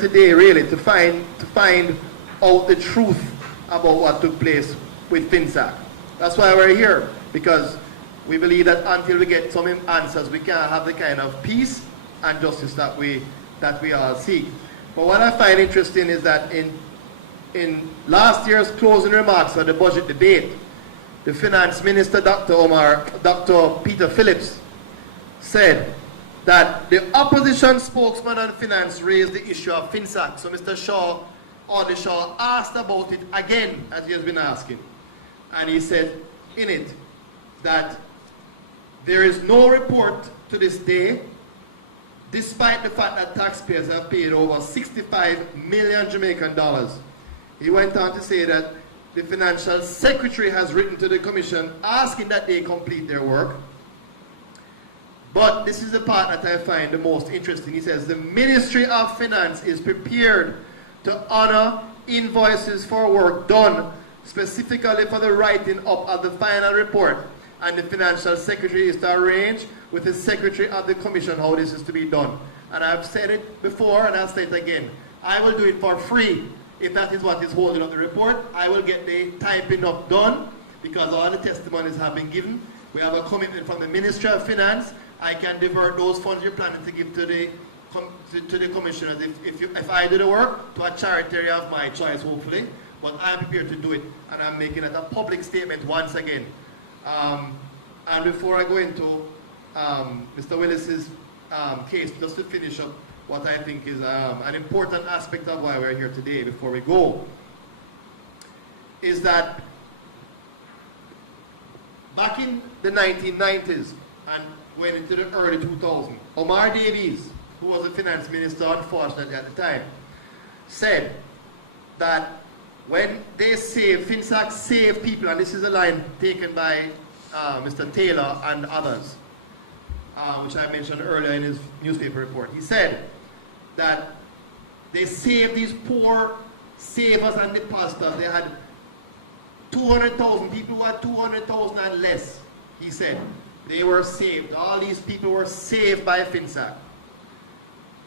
today really to find out the truth about what took place with FINSAC. That's why we're here, because we believe that until we get some answers, we can't have the kind of peace and justice that we all seek. But what I find interesting is that in last year's closing remarks of the budget debate, the Finance Minister, Dr. Peter Phillips, said that the opposition spokesman on finance raised the issue of FINSAC. So Mr. Shaw asked about it again, as he has been asking. And he said in it that there is no report to this day, despite the fact that taxpayers have paid over 65 million Jamaican dollars. He went on to say that the Financial Secretary has written to the Commission asking that they complete their work. But this is the part that I find the most interesting. He says, the Ministry of Finance is prepared to honor invoices for work done specifically for the writing up of the final report, and the Financial Secretary is to arrange with the Secretary of the Commission how this is to be done. And I've said it before and I'll say it again. I will do it for free if that is what is holding up the report. I will get the typing up done because all the testimonies have been given. We have a commitment from the Ministry of Finance. I can divert those funds you're planning to give to the commissioners if I do the work, to a charity of my choice, hopefully. But I'm prepared to do it, and I'm making it a public statement once again. And before I go into Mr. Willis's case, just to finish up what I think is an important aspect of why we're here today, before we go, is that back in the 1990s and went into the early 2000s, Omar Davies, who was the finance minister, unfortunately at the time, said that when they saved, FINSAC saved people, and this is a line taken by Mr. Taylor and others, which I mentioned earlier in his newspaper report. He said that they saved these poor savers and depositors. They had 200,000 people who had 200,000 and less, he said. They were saved. All these people were saved by FINSAC.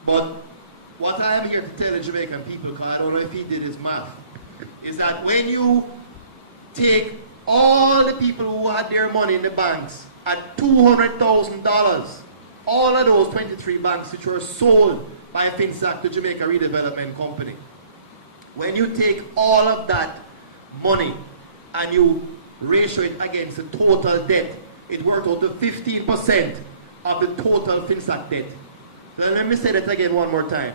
But what I am here to tell the Jamaican people, because I don't know if he did his math, is that when you take all the people who had their money in the banks at $200,000, all of those 23 banks which were sold by FINSAC to Jamaica Redevelopment Company, when you take all of that money and you ratio it against the total debt, it worked out to 15% of the total FINSAC debt. So let me say that again one more time.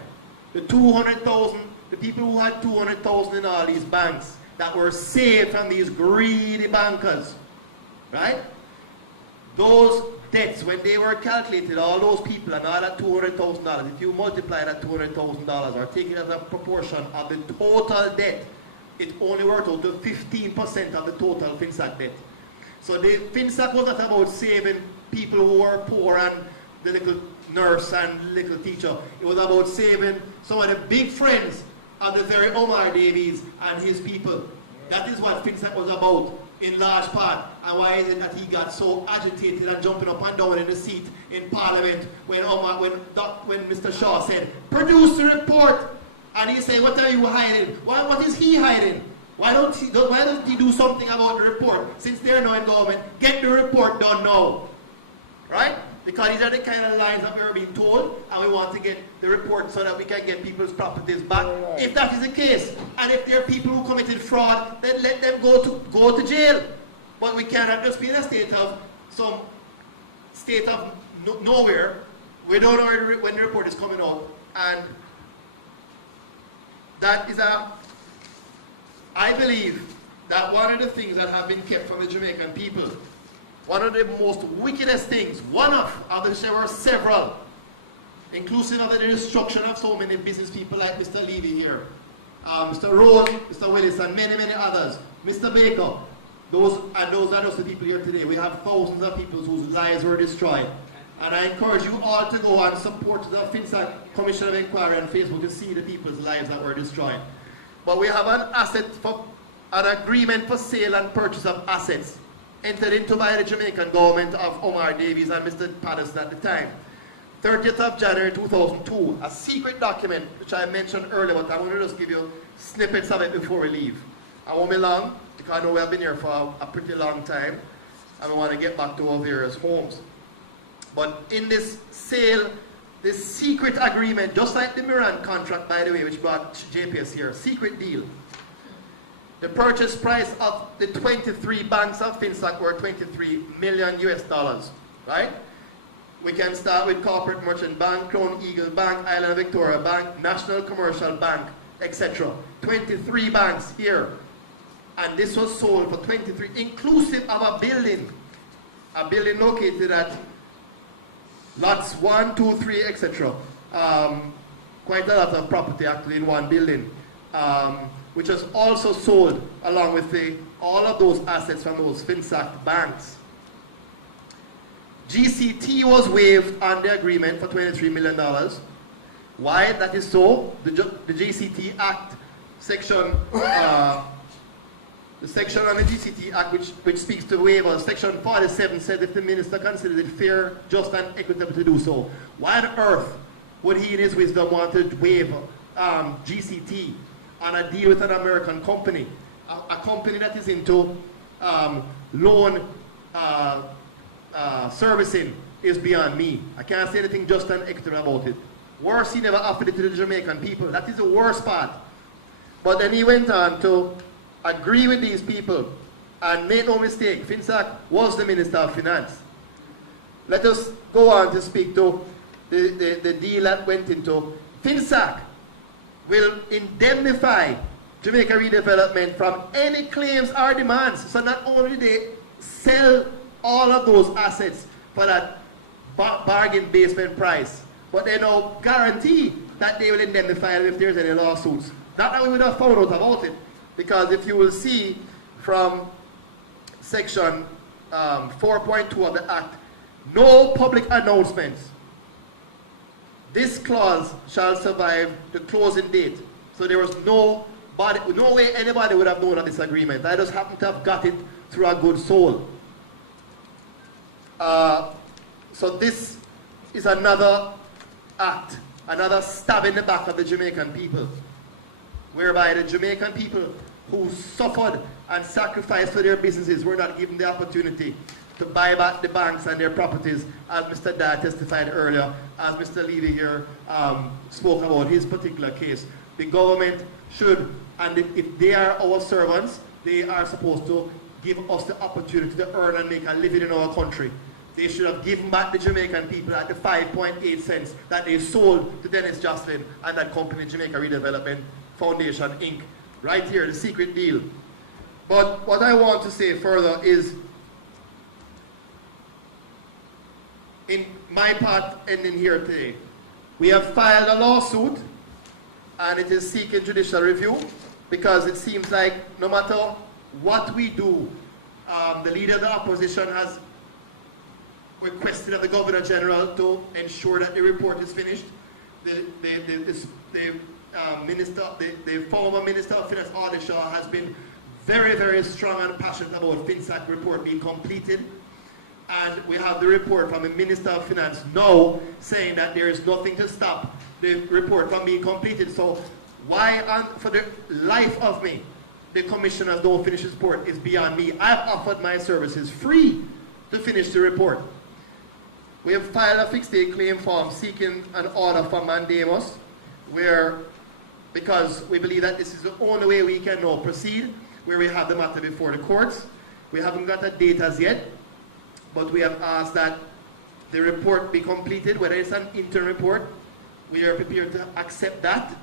The 200,000, the people who had 200,000 in all these banks that were saved from these greedy bankers, right? Those debts, when they were calculated, all those people and all that $200,000, if you multiply that $200,000 or take it as a proportion of the total debt, it only worked out to 15% of the total FINSAC debt. So the FINSAC was not about saving people who were poor and the little nurse and little teacher. It was about saving some of the big friends of the very Omar Davies and his people. That is what FINSAC was about in large part. And why is it that he got so agitated and jumping up and down in the seat in Parliament when Mr. Shaw said, produce the report? And he said, what are you hiding? What is he hiding? Why don't he do something about the report? Since they're now in government, get the report done now. Right? Because these are the kind of lines that we are being told, and we want to get the report so that we can get people's properties back. If that is the case, and if there are people who committed fraud, then let them go to jail. But we cannot just be in a state of nowhere. We don't know when the report is coming out, and that is I believe that one of the things that have been kept from the Jamaican people, one of the most wickedest things, there were several, inclusive of the destruction of so many business people like Mr. Levy here, Mr. Rose, Mr. Willis, and many, many others, Mr. Baker, those are just the people here today. We have thousands of people whose lives were destroyed. And I encourage you all to go and support the FINSAC Commission of Inquiry on Facebook to see the people's lives that were destroyed. But we have an agreement for sale and purchase of assets entered into by the Jamaican government of Omar Davies and Mr. Patterson at the time 30th of January 2002, a secret document which I mentioned earlier, but I want to just give you snippets of it before we leave. I won't be long, because I know we have been here for a pretty long time, and we want to get back to our various homes. But in this sale, this secret agreement, just like the Miran contract, by the way, which brought JPS here, secret deal. The purchase price of the 23 banks of FINSAC were $23 million US, right? We can start with Corporate Merchant Bank, Crown Eagle Bank, Island of Victoria Bank, National Commercial Bank, etc. 23 banks here. And this was sold for 23, inclusive of a building located at lots 1, 2, 3, etc. Quite a lot of property actually in one building, which was also sold along with all of those assets from those FINSAC banks. GCT was waived on the agreement for $23 million. Why that is so? The GCT Act, the section on the GCT Act which speaks to waivers, section 47 said if the minister considers it fair, just and equitable to do so. Why on earth would he in his wisdom want to waive GCT on a deal with an American company? A company that is into loan servicing is beyond me. I can't say anything just and equitable about it. Worse, he never offered it to the Jamaican people. That is the worst part. But then he went on to agree with these people, and make no mistake, FINSAC was the Minister of Finance. Let us go on to speak to the deal that went into. FINSAC will indemnify Jamaica Redevelopment from any claims or demands. So not only they sell all of those assets for that bargain basement price, but they now guarantee that they will indemnify them if there's any lawsuits. Not that we would have found out about it, because if you will see from section 4.2 of the Act, no public announcements. This clause shall survive the closing date. So there was no way anybody would have known of this agreement. I just happen to have got it through a good soul. So this is another act, another stab in the back of the Jamaican people, whereby the Jamaican people who suffered and sacrificed for their businesses were not given the opportunity to buy back the banks and their properties, as Mr. Dyer testified earlier, as Mr. Levy here spoke about his particular case. The government should, and if they are our servants, they are supposed to give us the opportunity to earn and make a living in our country. They should have given back the Jamaican people at the 5.8 cents that they sold to Dennis Jocelyn and that company, Jamaica Redevelopment Foundation, Inc. Right here, the secret deal. But what I want to say further is, in my part ending here today, we have filed a lawsuit and it is seeking judicial review, because it seems like no matter what we do, the leader of the opposition has requested of the Governor General to ensure that the report is finished. The former Minister of Finance, Shaw, has been very, very strong and passionate about FINSAC report being completed. And we have the report from the Minister of Finance now saying that there is nothing to stop the report from being completed. So why, for the life of me, the commissioners don't finish this report is beyond me. I've offered my services free to finish the report. We have filed a fixed day claim form seeking an order for mandamus, because we believe that this is the only way we can now proceed, where we have the matter before the courts. We haven't got a date as yet, but we have asked that the report be completed, whether it's an interim report. We are prepared to accept that.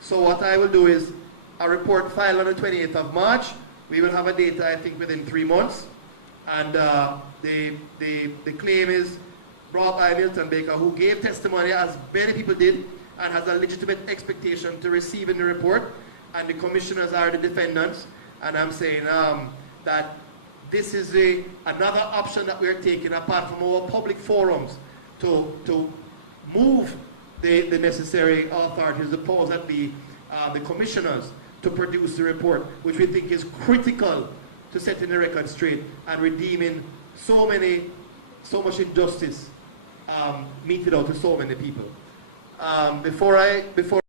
So what I will do is a report filed on the 28th of March. We will have a date, I think, within 3 months. And the claim is brought by Milton Baker, who gave testimony, as many people did, and has a legitimate expectation to receive in the report. And the commissioners are the defendants. And I'm saying that this is another option that we're taking, apart from our public forums, to move the necessary authorities, the powers that be, the commissioners, to produce the report, which we think is critical to setting the record straight and redeeming so much injustice meted out to so many people. Before